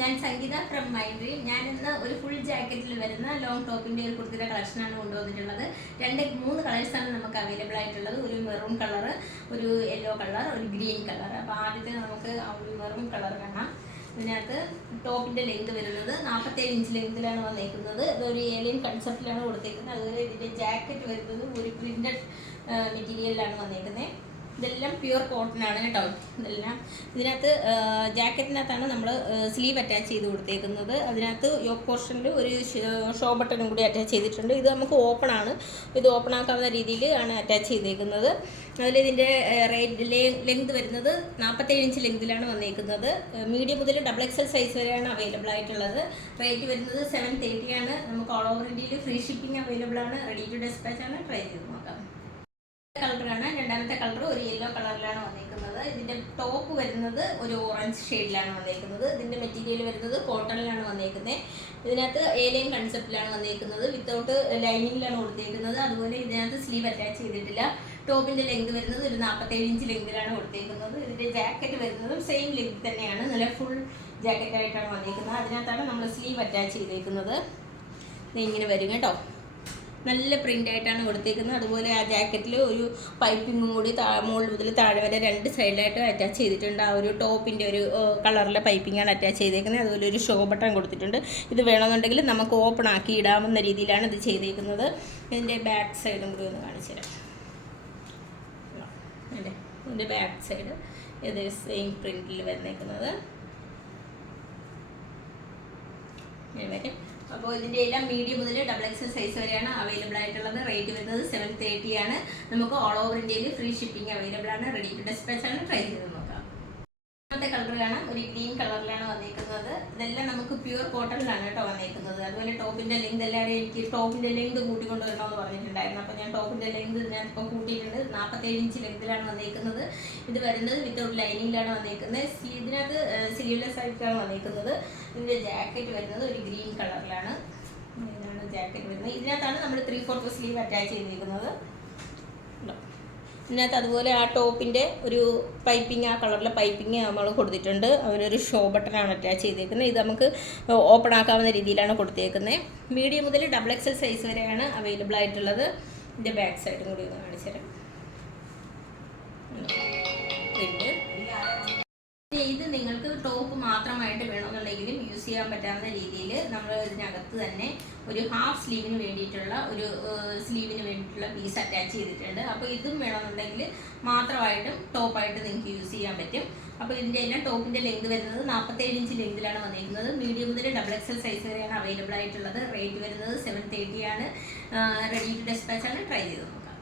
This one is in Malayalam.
ഞാൻ സംഗീത ഫ്രം മൈ ഡ്രീം. ഞാൻ ഇന്ന് ഒരു ഫുൾ ജാക്കറ്റിൽ വരുന്ന ലോങ് ടോപ്പിൻ്റെ ഒരു കുർത്തിയുടെ കളക്ഷനാണ് കൊണ്ടുവന്നിട്ടുള്ളത്. മൂന്ന് കളേഴ്സാണ് നമുക്ക് അവൈലബിൾ ആയിട്ടുള്ളത്. ഒരു മെറൂൺ കളർ, ഒരു യെല്ലോ കളർ, ഒരു ഗ്രീൻ കളർ. അപ്പോൾ ആദ്യത്തെ നമുക്ക് ഒരു മെറൂൺ കളർ കാണാം. ഇതിനകത്ത് ടോപ്പിൻ്റെ ലെങ്ത് വരുന്നത് 47 ഇഞ്ച് ലെങ്തിലാണ് വന്നേക്കുന്നത്. ഇതൊരു ഏലിയൻ കൺസെപ്റ്റിലാണ് കൊടുത്തേക്കുന്നത്. അതുപോലെ ഇതിൻ്റെ ജാക്കറ്റ് വരുന്നത് ഒരു പ്രിൻറ്റഡ് മെറ്റീരിയലിലാണ് വന്നേക്കുന്നത്. ഇതെല്ലാം പ്യുവർ കോട്ടൺ ആണ് കേട്ടോ. ഇതിനകത്ത് ജാക്കറ്റിനകത്താണ് നമ്മൾ സ്ലീവ് അറ്റാച്ച് ചെയ്ത് കൊടുത്തേക്കുന്നത്. അതിനകത്ത് യോക്ക് പോർഷനിൽ ഒരു ഷോ ബട്ടണും കൂടി അറ്റാച്ച് ചെയ്തിട്ടുണ്ട്. ഇത് നമുക്ക് ഓപ്പൺ ആണ്. ഇത് ഓപ്പൺ ആക്കാവുന്ന രീതിയിൽ ആണ് അറ്റാച്ച് ചെയ്തേക്കുന്നത്. അതിൽ ഇതിൻ്റെ ലെങ്ത് വരുന്നത് 47 ഇഞ്ച് ലെങ്തിലാണ് വന്നേക്കുന്നത്. മീഡിയം മുതൽ XXL സൈസ് വരെയാണ് അവൈലബിൾ ആയിട്ടുള്ളത്. റേറ്റ് വരുന്നത് 730 ആണ്. നമുക്ക് ഓൾ ഓവർ ഇന്ത്യയിൽ ഫ്രീ ഷിപ്പിംഗ് അവൈലബിൾ ആണ്. റെഡി ടു ഡെസ്പാച്ച് ആണ്. ട്രൈ ചെയ്ത് നോക്കാം. കളറാണ്. രണ്ടാമത്തെ കളർ ഒരു യെല്ലോ കളറിലാണ് വന്നേക്കുന്നത്. ഇതിൻ്റെ ടോപ്പ് വരുന്നത് ഒരു ഓറഞ്ച് ഷെയ്ഡിലാണ് വന്നേക്കുന്നത്. ഇതിൻ്റെ മെറ്റീരിയൽ വരുന്നത് കോട്ടണിലാണ് വന്നേക്കുന്നത്. ഇതിനകത്ത് ഏലിയൻ കൺസെപ്റ്റിലാണ് വന്നേക്കുന്നത്. വിത്തൗട്ട് ലൈനിങ്ങിലാണ് കൊടുത്തേക്കുന്നത്. അതുപോലെ ഇതിനകത്ത് സ്ലീവ് അറ്റാച്ച് ചെയ്തിട്ടില്ല. ടോപ്പിൻ്റെ ലെങ്ത് വരുന്നത് ഒരു 47 ഇഞ്ച് ലെങ്തിലാണ് കൊടുത്തേക്കുന്നത്. ഇതിൻ്റെ ജാക്കറ്റ് വരുന്നതും സെയിം ലെങ്ത് തന്നെയാണ്. നല്ല ഫുൾ ജാക്കറ്റായിട്ടാണ് വന്നേക്കുന്നത്. അതിനകത്താണ് നമ്മൾ സ്ലീവ് അറ്റാച്ച് ചെയ്തേക്കുന്നത്. ഇങ്ങനെ വരും കേട്ടോ. നല്ല പ്രിൻ്റ് ആയിട്ടാണ് കൊടുത്തേക്കുന്നത്. അതുപോലെ ആ ജാക്കറ്റിൽ ഒരു പൈപ്പിങ്ങും കൂടി മുകളിൽ മുതൽ താഴെ വരെ രണ്ട് സൈഡിലായിട്ട് അറ്റാച്ച് ചെയ്തിട്ടുണ്ട്. ആ ഒരു ടോപ്പിൻ്റെ ഒരു കളറിലെ പൈപ്പിങ്ങാണ് അറ്റാച്ച് ചെയ്തേക്കുന്നത്. അതുപോലെ ഒരു ഷോ ബട്ടൺ കൊടുത്തിട്ടുണ്ട്. ഇത് വേണമെന്നുണ്ടെങ്കിൽ നമുക്ക് ഓപ്പൺ ആക്കി ഇടാവുന്ന രീതിയിലാണ് ഇത് ചെയ്തേക്കുന്നത്. ഇതിൻ്റെ ബാക്ക് സൈഡും കൂടി ഒന്ന് കാണിച്ചു തരാം. അല്ലേ, ഇതിൻ്റെ ബാക്ക് സൈഡ് ഇത് സെയിം പ്രിൻറ്റിൽ വന്നേക്കുന്നത്. അപ്പോൾ ഇതിൻ്റെ എല്ലാം മീഡിയം മുതൽ XXL സൈസ് വരെയാണ് അവൈലബിൾ ആയിട്ടുള്ളത്. റേറ്റ് വരുന്നത് 730 ആണ്. നമുക്ക് ഓൾ ഓവർ ഇന്ത്യയിൽ ഫ്രീ ഷിപ്പിംഗ് അവൈലബിൾ ആണ്. റെഡി ടു ഡെസ്പാച്ച് ആണ്. ട്രൈ ചെയ്ത് നോക്കാം. രണ്ടാമത്തെ കളർ കാണാം. ഒരു ഗ്രീൻ കളറിലാണ് വന്നേക്കുന്നത്. ഇതെല്ലാം നമുക്ക് പ്യുവർ കോട്ടണിലാണ് കേട്ടോ വന്നേക്കുന്നത്. അതുപോലെ ടോപ്പിൻ്റെ ലെങ്ത് എല്ലാവരും എനിക്ക് ടോപ്പിൻ്റെ ലെങ്ത് കൂട്ടിക്കൊണ്ടുവരണമെന്ന് പറഞ്ഞിട്ടുണ്ടായിരുന്നു. അപ്പോൾ ഞാൻ ടോപ്പിൻ്റെ ലെങ്ത് ഇതിനകത്ത് ഇപ്പോൾ കൂട്ടിയിട്ടുണ്ട്. 47 ഇഞ്ച് ലെങ്തിലാണ് വന്നേക്കുന്നത്. ഇത് വരുന്നത് വിത്തൗട്ട് ലൈനിങ്ങിലാണ് വന്നേക്കുന്നത്. ഇതിനകത്ത് സ്ലീവ്ലെസ് ആയിട്ടാണ് വന്നേക്കുന്നത്. ഇതിൻ്റെ ജാക്കറ്റ് വരുന്നത് ഒരു ഗ്രീൻ കളറിലാണ്. ഇതാണ് ജാക്കറ്റ് വരുന്നത്. ഇതിനകത്താണ് നമ്മൾ 3/4 സ്ലീവ് അറ്റാച്ച് ചെയ്തിരിക്കുന്നത്. ഇതിനകത്ത് അതുപോലെ ആ ടോപ്പിൻ്റെ ഒരു പൈപ്പിംഗ്, ആ കളറിലെ പൈപ്പിംഗ് നമ്മൾ കൊടുത്തിട്ടുണ്ട്. അതിനൊരു ഷോ ബട്ടനാണ് അറ്റാച്ച് ചെയ്തേക്കുന്നത്. ഇത് നമുക്ക് ഓപ്പൺ ആക്കാവുന്ന രീതിയിലാണ് കൊടുത്തേക്കുന്നത്. മീഡിയം മുതൽ XXL സൈസ് വരെയാണ് അവൈലബിൾ ആയിട്ടുള്ളത്. ഇതിൻ്റെ ബാക്ക് സൈഡും കൂടി ഒന്ന് കാണിച്ചു തരാം. ഇത് നിങ്ങൾക്ക് ടോപ്പ് മാത്രമായിട്ട് വേണമെന്നുണ്ടെങ്കിലും യൂസ് ചെയ്യാൻ പറ്റാവുന്ന രീതിയിൽ നമ്മൾ ഇതിനകത്ത് തന്നെ ഒരു ഹാഫ് സ്ലീവിന് വേണ്ടിയിട്ടുള്ള പീസ് അറ്റാച്ച് ചെയ്തിട്ടുണ്ട്. അപ്പോൾ ഇതും വേണമെന്നുണ്ടെങ്കിൽ മാത്രമായിട്ടും ടോപ്പായിട്ട് നിങ്ങൾക്ക് യൂസ് ചെയ്യാൻ പറ്റും. അപ്പോൾ ഇതിൻ്റെ എല്ലാം ടോപ്പിൻ്റെ ലെങ്ത് വരുന്നത് 47 ഇഞ്ച് ലെങ്തിലാണ് വന്നിരിക്കുന്നത്. മീഡിയം മുതൽ XXL സൈസ് വരെയാണ് അവൈലബിൾ ആയിട്ടുള്ളത്. റേറ്റ് വരുന്നത് 730 ആണ്. റെഡി ടു ഡെസ്പാച്ച് ആണ്. ട്രൈ ചെയ്ത് നോക്കാം.